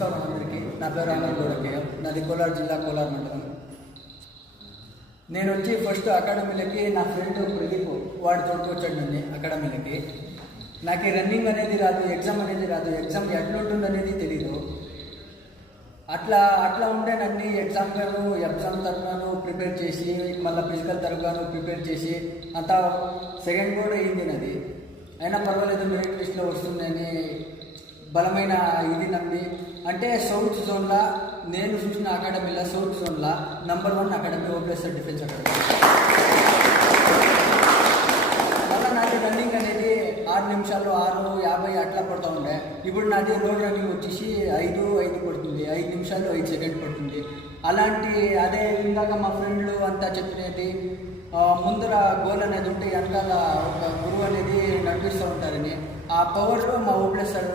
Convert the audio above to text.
నమస్కారం అందరికీ. నా పేరు ఆనంద్. నాది కోలార్ జిల్లా, కోలార్ మండలం. నేను వచ్చి ఫస్ట్ అకాడమీలకి నా ఫ్రెండ్ ప్రదీప్ వాడు తోడుకొచ్చాడు నన్ను అకాడమీలకి. నాకు ఈ రన్నింగ్ అనేది రాదు, ఎగ్జామ్ అనేది రాదు, ఎగ్జామ్ ఎట్లుంటుంది అనేది తెలీదు. అట్లా ఉండే నన్ను ఎగ్జామ్ తరఫున ప్రిపేర్ చేసి, మళ్ళీ ఫిజికల్ తరఫున ప్రిపేర్ చేసి అంతా సెకండ్ కూడా అయింది నాది. అయినా పర్వాలేదు, మెరిట్ లిస్ట్లో వస్తుందని బలమైన ఇది నమ్మి, అంటే సౌత్ జోన్లో నేను చూసిన అకాడమీలో సౌత్ జోన్లో నంబర్ 1 అకాడమీ ఓబ్లేసర్ డిఫెన్స్ అకాడమీ. మళ్ళీ నాది రన్నింగ్ అనేది 6 నిమిషాలు 6:50 అట్లా పడుతూ ఉండే. ఇప్పుడు నాది రోడ్ రన్నింగ్ వచ్చేసి 5 పడుతుంది, 5 నిమిషాలు 5 సెకండ్ పడుతుంది. అలాంటి అదే ఇందాక మా ఫ్రెండ్లు అంతా చెప్పినది, ముందర గోల్ అనేది ఉంటే వెనకాల ఒక గురువు అనేది నడిపిస్తూ ఉంటారని, ఆ పవర్లో మా ఓబ్లేసర్